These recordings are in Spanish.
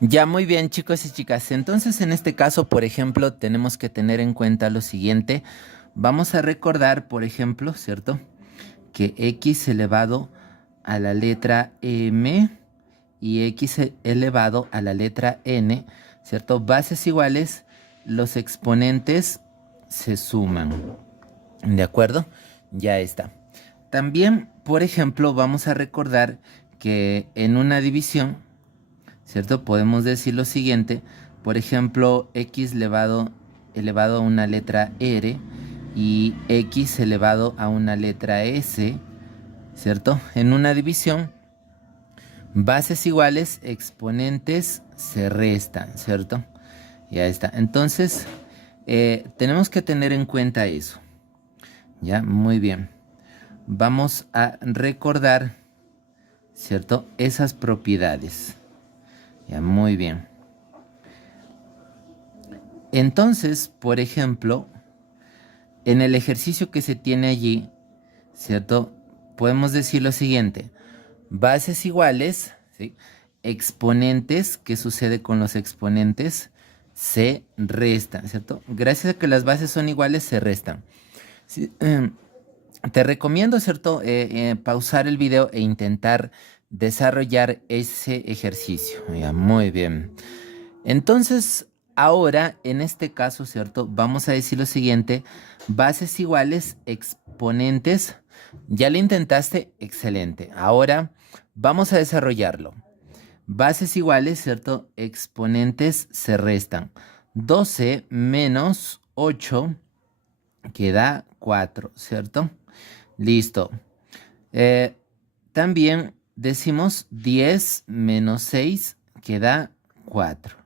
Ya, muy bien, chicos y chicas. Entonces, en este caso, por ejemplo, tenemos que tener en cuenta lo siguiente. Vamos a recordar, por ejemplo, ¿cierto? Que x elevado a la letra m y x elevado a la letra n, ¿cierto? Bases iguales, los exponentes se suman. ¿De acuerdo? Ya está. También, por ejemplo, vamos a recordar que en una división, ¿cierto? Podemos decir lo siguiente, por ejemplo, x elevado a una letra r y x elevado a una letra s, ¿cierto? En una división, bases iguales, exponentes se restan, ¿cierto? Ya está. Entonces, tenemos que tener en cuenta eso. Ya, muy bien. Vamos a recordar, ¿cierto? Esas propiedades. Ya, muy bien. Entonces, por ejemplo, en el ejercicio que se tiene allí, ¿cierto? Podemos decir lo siguiente. Bases iguales, ¿sí? Exponentes, ¿qué sucede con los exponentes? Se restan, ¿cierto? Gracias a que las bases son iguales, se restan. Sí, te recomiendo, ¿cierto? Pausar el video e intentar desarrollar ese ejercicio. Ya, muy bien. Entonces, ahora, en este caso, ¿cierto? Vamos a decir lo siguiente. Bases iguales, exponentes. Ya lo intentaste, excelente. Ahora vamos a desarrollarlo. Bases iguales, ¿cierto? Exponentes se restan. 12 menos 8 queda 4, ¿cierto? Listo. Eh, También decimos 10 menos 6 queda 4.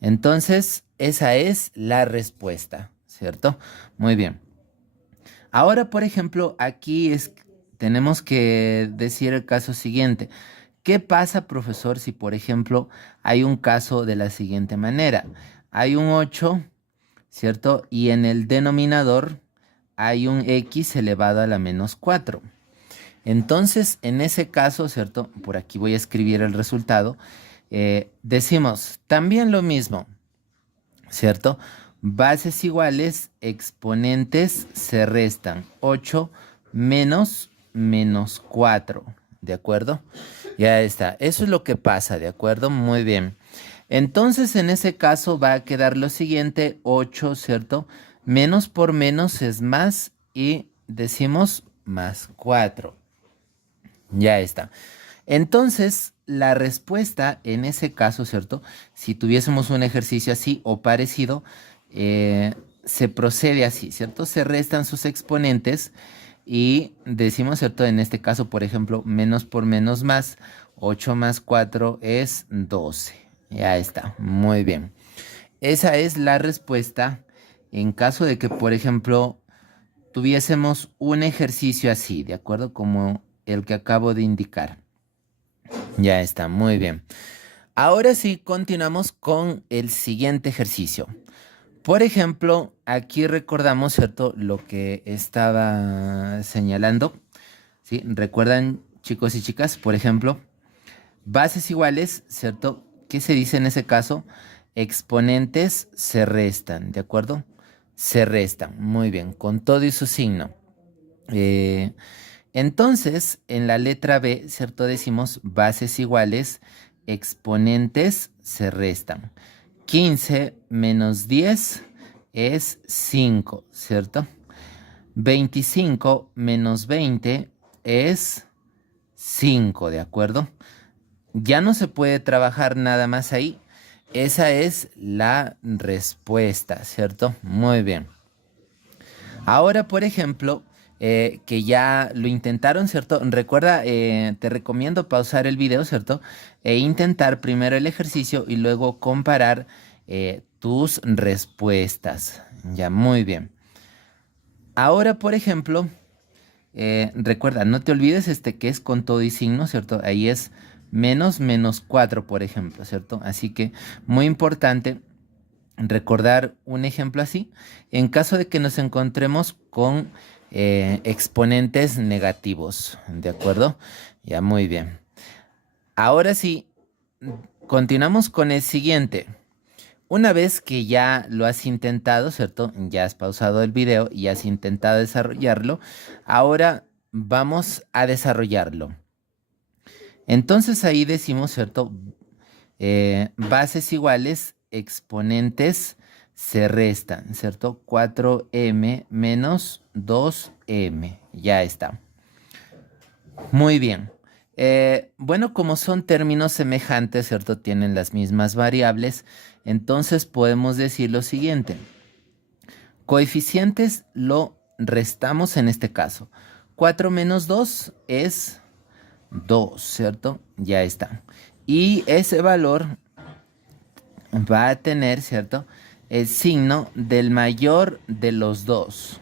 Entonces, esa es la respuesta, ¿cierto? Muy bien. Ahora, por ejemplo, tenemos que decir el caso siguiente. ¿Qué pasa, profesor, si, por ejemplo, hay un caso de la siguiente manera? Hay un 8, ¿cierto? Y en el denominador hay un x elevado a la menos 4. Entonces, en ese caso, ¿cierto? Por aquí voy a escribir el resultado. Decimos también lo mismo, ¿cierto? Bases iguales, exponentes se restan. 8 menos 4, ¿de acuerdo? Ya está. Eso es lo que pasa, ¿de acuerdo? Muy bien. Entonces, en ese caso va a quedar lo siguiente, 8, ¿cierto? Menos por menos es más y decimos más 4. Ya está. Entonces, la respuesta en ese caso, ¿cierto? Si tuviésemos un ejercicio así o parecido, se procede así, ¿cierto? Se restan sus exponentes y decimos, ¿cierto? En este caso, por ejemplo, menos por menos más, 8 más 4 es 12. Ya está, muy bien. Esa es la respuesta en caso de que, por ejemplo, tuviésemos un ejercicio así, ¿de acuerdo? Como el que acabo de indicar. Ya está, muy bien. Ahora sí, continuamos con el siguiente ejercicio. Por ejemplo, aquí recordamos, ¿cierto? Lo que estaba señalando. ¿Sí? ¿Recuerdan, chicos y chicas? Por ejemplo, bases iguales, ¿cierto? ¿Qué se dice en ese caso? Exponentes se restan, ¿de acuerdo? Se restan, muy bien, con todo y su signo. Eh, entonces, en la letra B, ¿cierto? Decimos bases iguales, exponentes se restan. 15 menos 10 es 5, ¿cierto? 25 menos 20 es 5, ¿de acuerdo? Ya no se puede trabajar nada más ahí. Esa es la respuesta, ¿cierto? Muy bien. Ahora, por ejemplo, que ya lo intentaron, ¿cierto? Recuerda, te recomiendo pausar el video, ¿cierto? E intentar primero el ejercicio y luego comparar tus respuestas. Ya, muy bien. Ahora, por ejemplo, recuerda, no te olvides que es con todo y signo, ¿cierto? Ahí es menos 4, por ejemplo, ¿cierto? Así que muy importante recordar un ejemplo así en caso de que nos encontremos con exponentes negativos, ¿de acuerdo? Ya, muy bien. Ahora sí, Continuamos con el siguiente. Una vez que ya lo has intentado, ¿cierto? Ya has pausado el video y has intentado desarrollarlo. Ahora vamos a desarrollarlo. Entonces ahí decimos, ¿cierto? Bases iguales, exponentes se restan, ¿cierto? 4m menos 2m. Ya está. Muy bien. Bueno, como son términos semejantes, ¿cierto? Tienen las mismas variables, entonces podemos decir lo siguiente. Coeficientes lo restamos en este caso. 4 menos 2 es 2, ¿cierto? Ya está. Y ese valor va a tener, ¿cierto? El signo del mayor de los dos,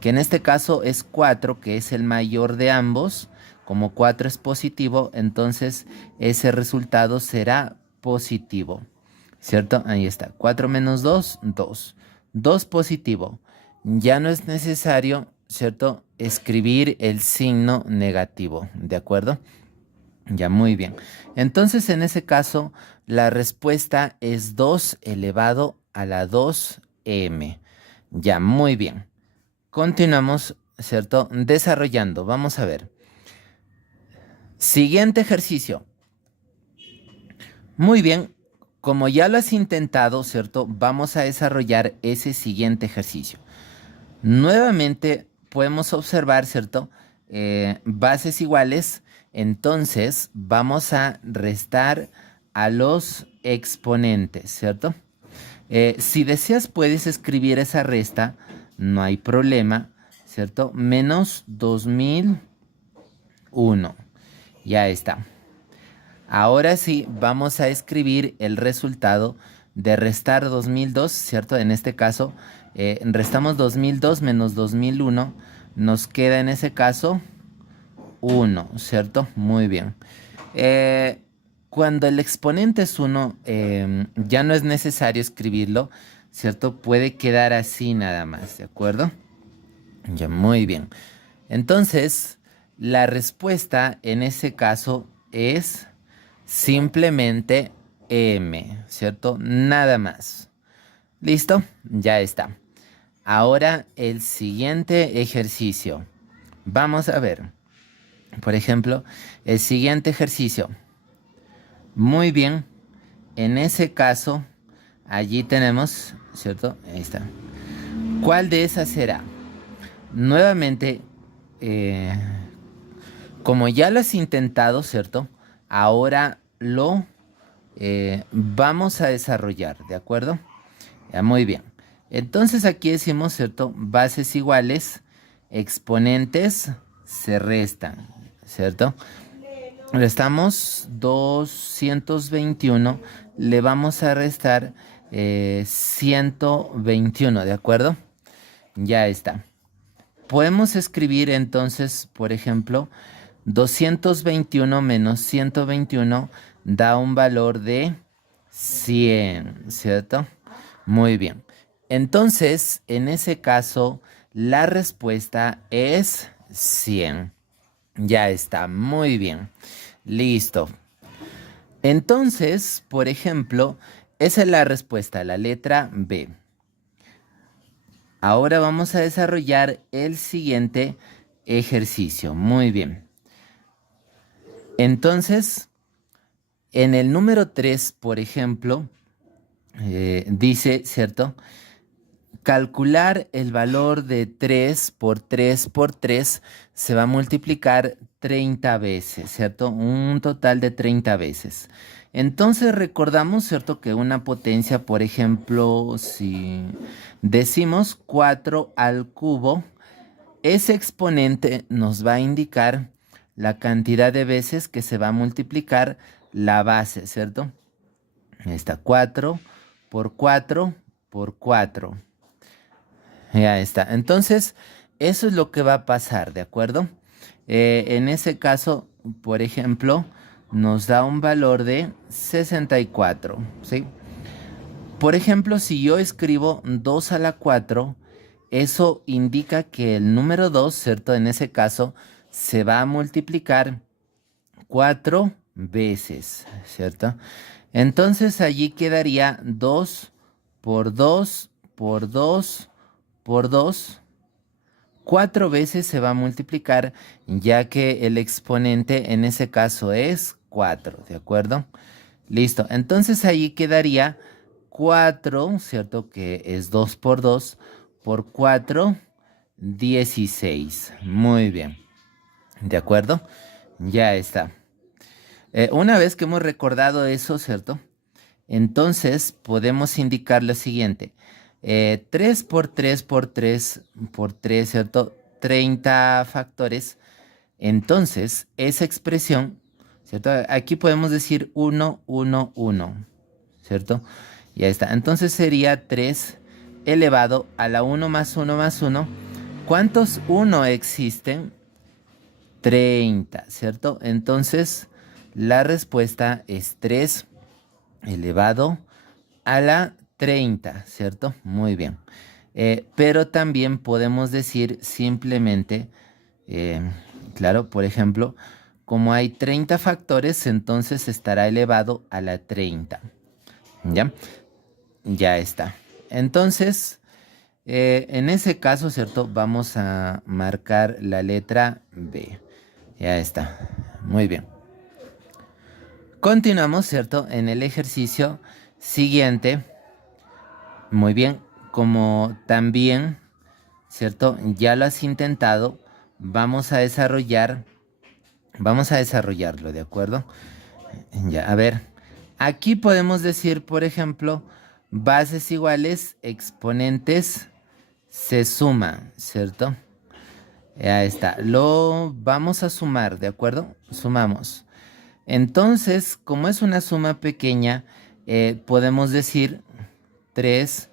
que en este caso es 4, que es el mayor de ambos. Como 4 es positivo, entonces ese resultado será positivo, ¿cierto? Ahí está. 4 menos 2, 2. 2 positivo. Ya no es necesario, ¿cierto?, escribir el signo negativo, ¿de acuerdo? Ya, muy bien. Entonces, en ese caso, la respuesta es 2 elevado a la 2m. Ya, muy bien. Continuamos, ¿cierto?, desarrollando. Vamos a ver. Siguiente ejercicio. Muy bien. Como ya lo has intentado, ¿cierto?, vamos a desarrollar ese siguiente ejercicio. Nuevamente podemos observar, ¿cierto?, bases iguales. Entonces vamos a restar a los exponentes, ¿cierto? Si deseas puedes escribir esa resta, no hay problema, ¿cierto? Menos 2001. Ya está. Ahora sí, vamos a escribir el resultado de restar 2002, ¿cierto? En este caso, restamos 2002 menos 2001. Nos queda en ese caso 1, ¿cierto? Muy bien. Cuando el exponente es 1, ya no es necesario escribirlo, ¿cierto? Puede quedar así nada más, ¿de acuerdo? Ya, muy bien. Entonces, la respuesta en ese caso es simplemente m, ¿cierto? Nada más. ¿Listo? Ya está. Ahora el siguiente ejercicio. Vamos a ver. Por ejemplo, el siguiente ejercicio. Muy bien. En ese caso, allí tenemos, ¿cierto? Ahí está. ¿Cuál de esas será? Nuevamente, como ya lo has intentado, ¿cierto? Ahora lo vamos a desarrollar, ¿de acuerdo? Ya, muy bien. Entonces aquí decimos, ¿cierto? Bases iguales, exponentes se restan, ¿cierto? Restamos 221, le vamos a restar 121, ¿de acuerdo? Ya está. Podemos escribir entonces, por ejemplo, 221 menos 121 da un valor de 100, ¿cierto? Muy bien. Entonces, en ese caso, la respuesta es 100. Ya está, muy bien. Listo. Entonces, por ejemplo, esa es la respuesta, la letra B. Ahora vamos a desarrollar el siguiente ejercicio. Muy bien. Entonces, en el número 3, por ejemplo, dice, ¿cierto? Calcular el valor de 3 por 3 por 3 se va a multiplicar 30 veces, ¿cierto? Un total de 30 veces. Entonces recordamos, ¿cierto?, que una potencia, por ejemplo, si decimos 4 al cubo, ese exponente nos va a indicar la cantidad de veces que se va a multiplicar la base, ¿cierto? Está 4 por 4 por 4. Ya está. Entonces, eso es lo que va a pasar, ¿de acuerdo? En ese caso, por ejemplo, nos da un valor de 64, ¿sí? Por ejemplo, si yo escribo 2 a la 4, eso indica que el número 2, ¿cierto? En ese caso, se va a multiplicar 4 veces, ¿cierto? Entonces allí quedaría 2 por 2 por 2 por 2. 4 veces se va a multiplicar, ya que el exponente en ese caso es 4, ¿de acuerdo? Listo, entonces ahí quedaría 4, ¿cierto? Que es 2 por 4, 16. Muy bien, ¿de acuerdo? Ya está. Una vez que hemos recordado eso, ¿cierto? Entonces podemos indicar lo siguiente. 3 por 3 por 3 por 3, ¿cierto? 30 factores. Entonces, esa expresión, ¿cierto? Aquí podemos decir 1, 1, 1, ¿cierto? Ya está. Entonces sería 3 elevado a la 1 más 1 más 1. ¿Cuántos 1 existen? 30, ¿cierto? Entonces, la respuesta es 3 elevado a la 30, ¿cierto? Muy bien. Pero también podemos decir simplemente, eh, claro, por ejemplo, como hay 30 factores, entonces estará elevado a la 30. ¿Ya? Ya está. Entonces, en ese caso, ¿cierto? Vamos a marcar la letra B. Ya está. Muy bien. Continuamos, ¿cierto? En el ejercicio siguiente. Muy bien. Como también, ¿cierto? Ya lo has intentado. Vamos a desarrollarlo, ¿de acuerdo? Ya, a ver. Aquí podemos decir, por ejemplo, bases iguales, exponentes se suman, ¿cierto? Ya está. Lo vamos a sumar, ¿de acuerdo? Sumamos. Entonces, como es una suma pequeña, podemos decir 3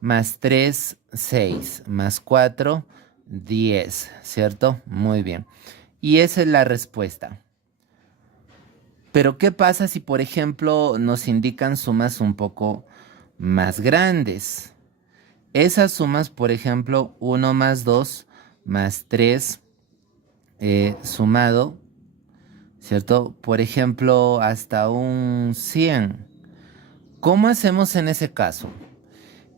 más 3, 6, más 4, 10, ¿cierto? Muy bien. Y esa es la respuesta. Pero ¿qué pasa si, por ejemplo, nos indican sumas un poco más grandes? Esas sumas, por ejemplo, 1 más 2 más 3 sumado, ¿cierto? Por ejemplo, hasta un 100. ¿Cómo hacemos en ese caso?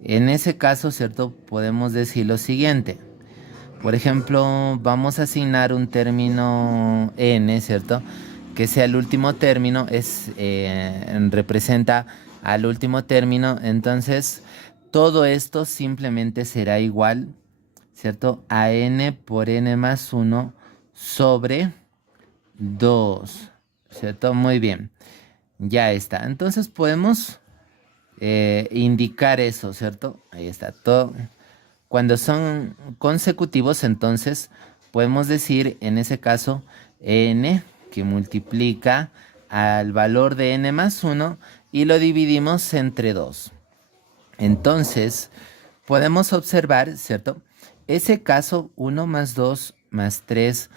En ese caso, ¿cierto? Podemos decir lo siguiente. Por ejemplo, vamos a asignar un término n, ¿cierto? Que sea el último término, representa al último término. Entonces, todo esto simplemente será igual, ¿cierto? A n por n más 1 sobre 2, ¿cierto? Muy bien, ya está. Entonces podemos indicar eso, ¿cierto? Ahí está todo. Cuando son consecutivos, entonces podemos decir en ese caso n que multiplica al valor de n más 1 y lo dividimos entre 2. Entonces podemos observar, ¿cierto? Ese caso 1 más 2 más 3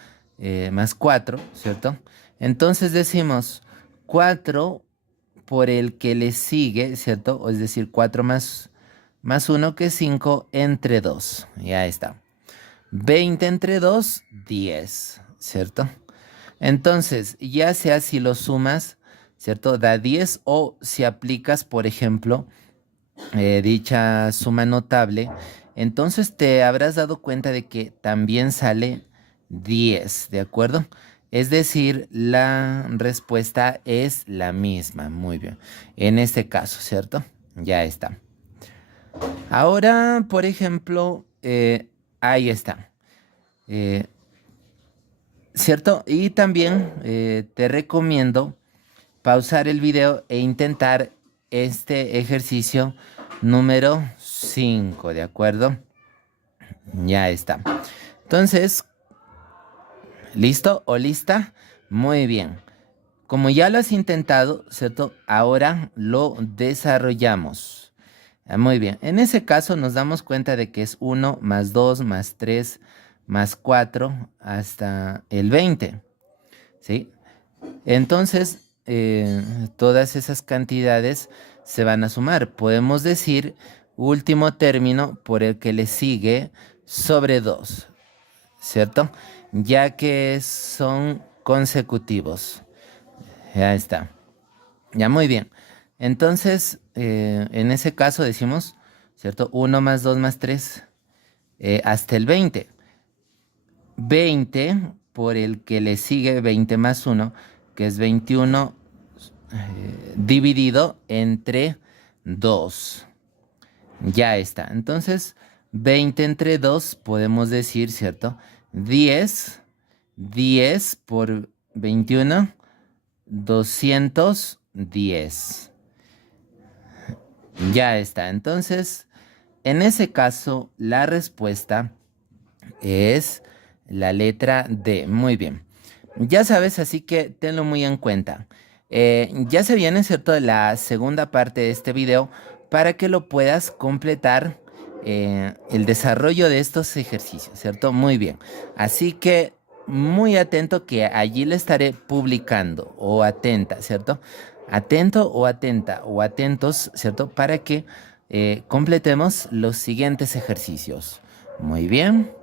más 4, ¿cierto? Entonces decimos 4 por el que le sigue, ¿cierto? Es decir, 4 más 1 que 5 entre 2. Ya está. 20 entre 2, 10, ¿cierto? Entonces, ya sea si lo sumas, ¿cierto? Da 10 o si aplicas, por ejemplo, dicha suma notable, entonces te habrás dado cuenta de que también sale 10, ¿de acuerdo? Es decir, la respuesta es la misma. Muy bien. En este caso, ¿cierto? Ya está. Ahora, por ejemplo, ahí está. Eh, ¿Cierto? Y también te recomiendo pausar el video e intentar este ejercicio número 5, ¿de acuerdo? Ya está. Entonces, ¿listo o lista? Muy bien. Como ya lo has intentado, ¿cierto? Ahora lo desarrollamos. Muy bien. En ese caso nos damos cuenta de que es 1 más 2 más 3 más 4 hasta el 20. ¿Sí? Entonces, todas esas cantidades se van a sumar. Podemos decir último término por el que le sigue sobre 2, ¿cierto? Ya que son consecutivos. Ya está. Ya muy bien. Entonces, en ese caso decimos, ¿cierto? 1 más 2 más 3 hasta el 20. 20 por el que le sigue 20 más 1, que es 21, dividido entre 2. Ya está. Entonces, 20 entre 2 podemos decir, ¿cierto? 10. 10 por 21, 210. Ya está. Entonces, en ese caso, la respuesta es la letra D. Muy bien. Ya sabes, así que tenlo muy en cuenta. Ya se viene, ¿cierto?, la segunda parte de este video para que lo puedas completar, el desarrollo de estos ejercicios, ¿cierto? Muy bien. Así que muy atento, que allí le estaré publicando, o atenta, ¿cierto? Atento o atenta o atentos, ¿cierto? Para que completemos los siguientes ejercicios. Muy bien.